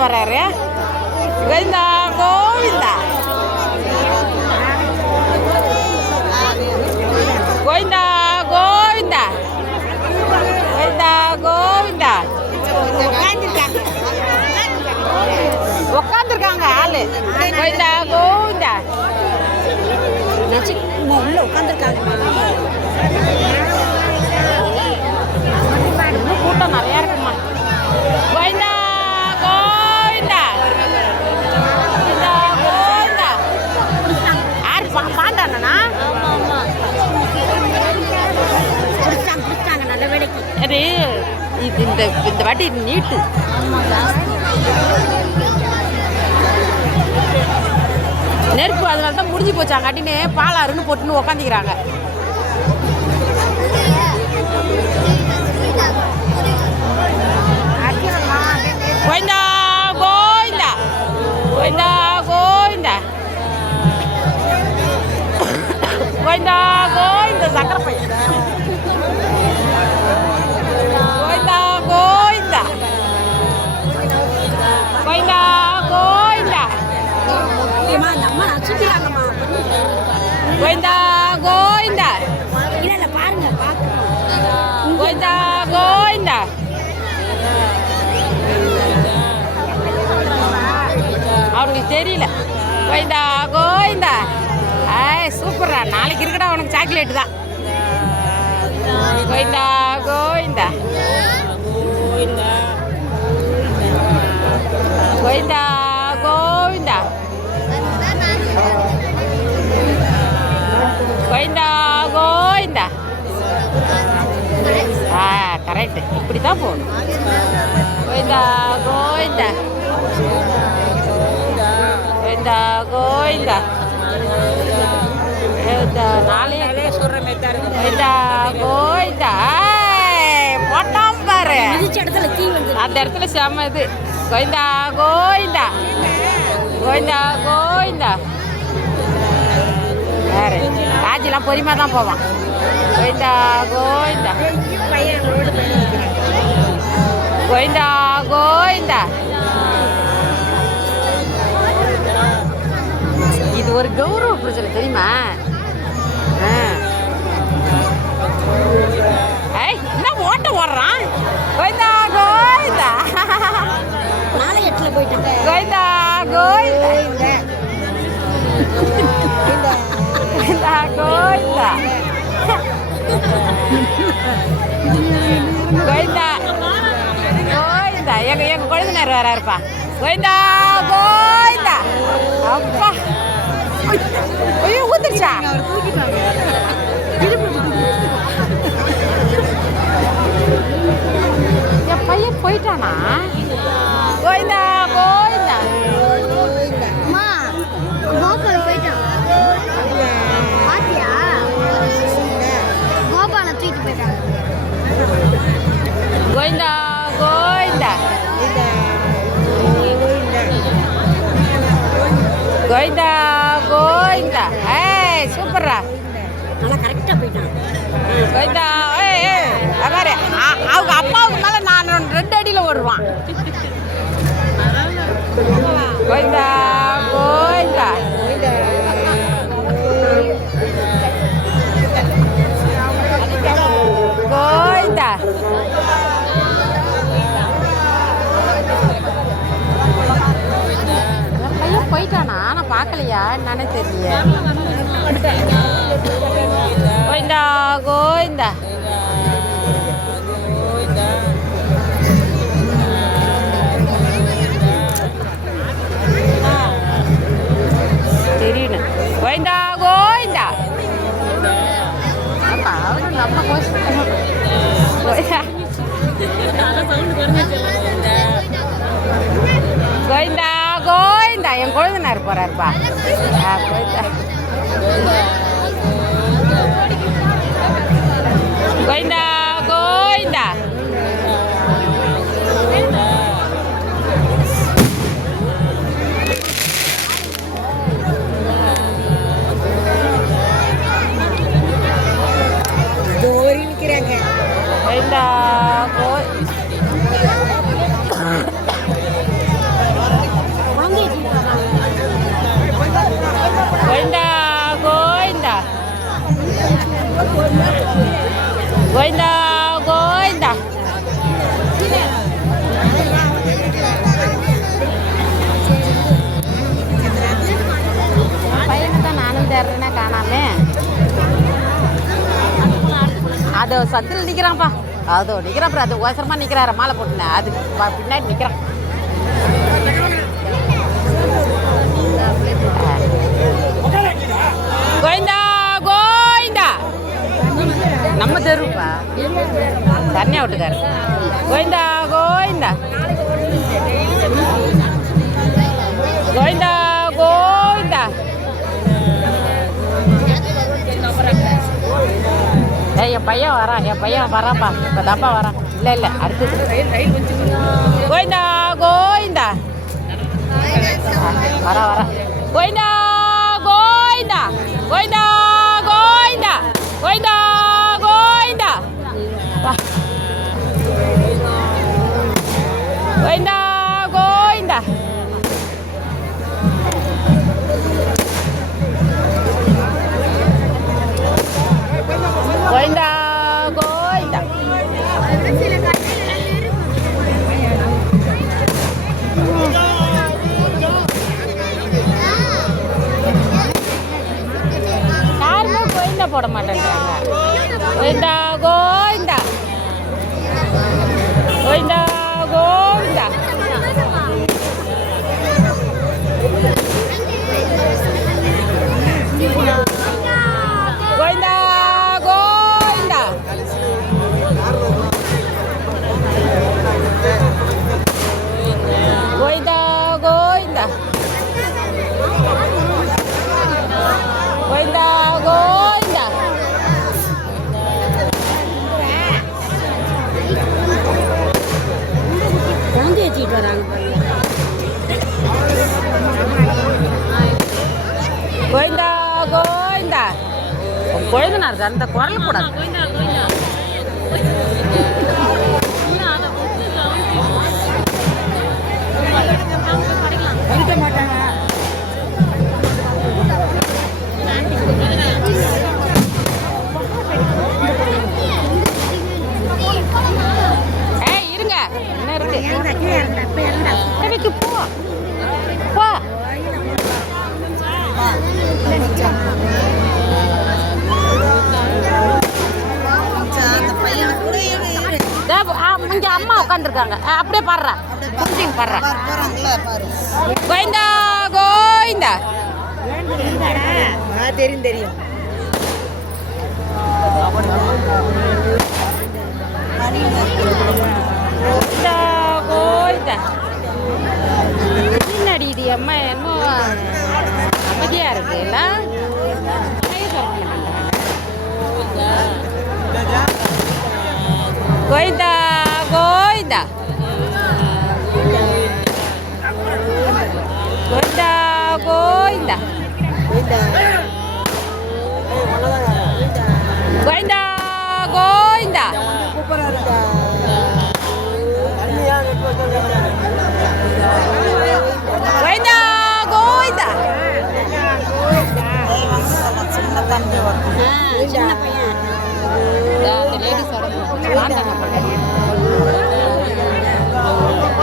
போறாரு. கோவிந்தா கோவிந்தா கோவிந்தா கோவிந்தா கோவிந்தா கோவிந்தா. உட்காந்துருக்காங்க ஆளு. கோவிந்தா கோவிந்தா உள்ள உட்காந்துருக்காங்க. கூட்டம் நிறையா இருக்குமா. கோவிந்தா கோவிந்தா கோவிந்தா கோவிந்தா. யார் பாண்டாண்ணா? நல்ல வேலைக்கு அது இது இந்த வாட்டி நீட்டு. நெருப்பு அதனால தான் முடிஞ்சு போச்சாங்க. அட்டின்னு பாலாறுன்னு போட்டுன்னு உக்காந்துக்கிறாங்க. கோவிந்தா கோவிந்தா கோவிந்தா கோவிந்தா கோவிந்தா கோவிந்தா. சக்கரை பையன் கோவிந்தா கோவிந்தா கோவிந்தா கோவிந்தா கோவிந்தா கோவிந்தா. இல்லை பாருங்க கோவிந்தா கோவிந்தா அவனுக்கு தெரியல. கோவிந்தா கோவிந்தா. சூப்பரா. நாளைக்கு இருக்கடா உனக்கு சாக்லேட்டு தான். கோவிந்தா கோவிந்தா கோவிந்தா கோவிந்தா கோவிந்தா கோவிந்தா. கரெக்டு. இப்படி தான் போகணும். கோவிந்தா கோவிந்தா கோவிந்தா கோவிந்தா நாளே கோவிந்தா கோவிந்தா. போட்டாம் பாரு அந்த இடத்துல செம்ம இது. கோவிந்தா கோவிந்தா கோவிந்தா கோவிந்தா. வேறு ராஜிலாம் பொறுமையாக தான் போவான். கோவிந்தா கோவிந்தா கோவிந்தா கோவிந்தா. இது ஒரு கௌரவ பிரச்சனை தெரியுமா? என்ன ஓட்ட ஓடுறான்? கோவிந்தா கோவிந்தா. நாளை 8ல் போயிட்டாங்க. கோவிந்தா கோவிந்தா கோவிந்தா கோவிந்தா கோவிந்தா கோவிந்தா. எங்க கொழுந்தினார் வராருப்பா. கோவிந்தா கோவிந்தா. அப்பா ஐயோ ஊத்துருச்சா? என் பையன் போயிட்டானா? கோவிந்தா கோவிந்தா கோபால போயிட்டான். பாத்தியா? கோபால தூக்கிட்டு போயிட்டாங்க. கோவிந்தா கோவிந்தா கோவிந்தா கோவிந்தா. சூப்பரா. நல்லா கரெக்டாக போயிட்டான். கோவிந்தா. பாரு அவங்க அப்பாவுக்கு மேலே நான் 2 அடியில் ஓடுவான். கோவிந்தா கோவிந்தா கோவிந்தா. பையன் போயிட்டானா? நான் பார்க்கலையா என்னன்னு தெரியல. கோவிந்தா கோவிந்தா தெரியல. கோவிந்தா கோவிந்தா. அப்பா அவரு நம்ம கோவிந்தா கோவிந்தா. என் கொழுந்தனார் போறாருப்பா. கோவிந்தா கோவிந்தா கோவிந்தா. கோவிந்தா கோவிந்தா கோவிந்தா. பையனை தான் நானும் தேடுறேன்னா காணாமே. அதோ சத்தில் நிற்கிறான்ப்பா. அதோ நிற்கிறான். அது ஓசரமாக நிற்கிறாரு மாலை போட்டுனேன். அது பின்னாடி நிற்கிறான். கோவிந்தா கோவிந்தா. நம்ம தெருப்பா தனியாக விட்டுக்காரு. கோவிந்தா கோவிந்தா கோவிந்தா கோவிந்தா. என் பையன் வரான்ப்பா. இப்போ தாப்பா வரான். இல்லை அடுத்தது. கோவிந்தா கோவிந்தா. வரா கோவிந்தா கோவிந்தா கோவிந்தா கோவிந்தா கோவிந்தா கோவிந்தா. கோவிந்தா கோவிந்தா. கோவிந்தா கோவிந்தா. யாருமே கோவிந்தா போட மாட்டேன்றாங்க. கோவிந்தா கோவிந்தா கோவிந்தா கோவிந்தா. கோவிந்தா கோவிந்தா. கோவிந்தா கோவிந்தா. கோவிந்தா கோவிந்தா. குழந்தை வச்சுக்கிட்டு வராங்க. கோவிந்தா கோவிந்தா. குழந்தைனார் அந்த குரல் கூடாது. படிக்க மாட்டாங்க. இருங்க என்ன இருக்கு. எனக்கு போ போ. இங்கே அம்மா உட்காந்துருக்காங்க. அப்படியே பாடுறா. பாடுறா. கோவிந்தா கோவிந்தா. தெரியும். கோவிந்தா கோவிந்தா. பின்னாடி இது அம்மா என்னமோ அமைதியாக இருக்கு. எல்லாம் கோவிந்தா கோவிந்தா கோவிந்தா கோவிந்தா கோவிந்தா கோவிந்தா. கோவிந்தா கோவிந்தா. சின்ன பையன்.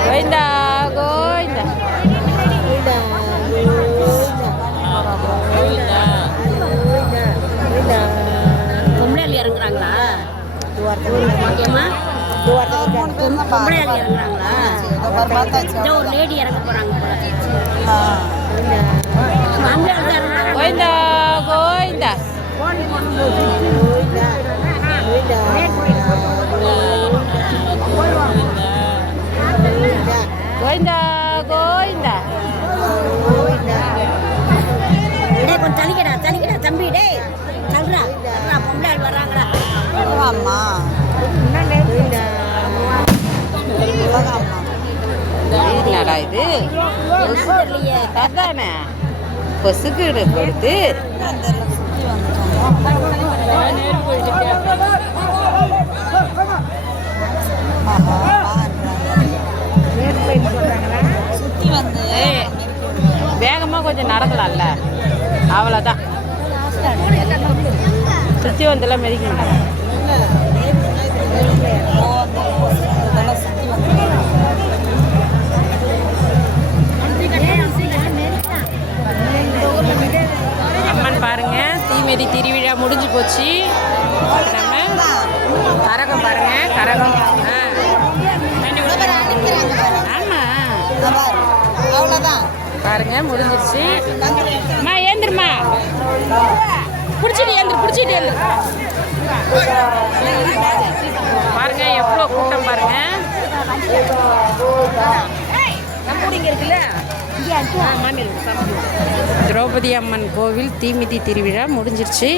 கோவிந்தா கோவிந்தா. பொம்பளையாளி இறங்குறாங்களா? பொம்பளையாளி இறங்குறாங்களா? ஒரு லேடி இறங்க போறாங்க போல. கோவிந்தா கோவிந்தா. கோவிந்தா கோவிந்தா. கொஞ்சம் தள்ளிக்கடா தம்பி. டே தள்ளுறா பொம்பளையாளி வர்றாங்கடா. என்னடா இது அதானே கொசுக்கு கொடுத்து வேகமாக கொஞ்சம் நடக்கலாம்ல. அவ்வளோதான். சுற்றி வந்தெல்லாம் மிதிக்க மாட்டாங்க. அம்மன் பாருங்க, தீமிதி திருவிழா முடிஞ்சு போச்சு. நம்ம கரகம் பாருங்க, கரகம். ஆமாம், அவ்வளோதான் பாருங்க முடிஞ்சிருச்சு. அம்மா ஏந்திரமா, பிடிச்சிட்டு ஏந்திரு. பாருங்க எவ்வளோ கூட்டம் பாருங்க. திரௌபதி அம்மன் கோவில் தீமிதி திருவிழா முடிஞ்சிருச்சு.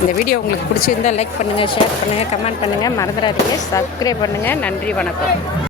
இந்த வீடியோ உங்களுக்கு பிடிச்சிருந்தால் லைக் பண்ணுங்கள், ஷேர் பண்ணுங்கள், கமெண்ட் பண்ணுங்கள். மறந்துடாதீங்க, சப்ஸ்கிரைப் பண்ணுங்கள். நன்றி, வணக்கம்.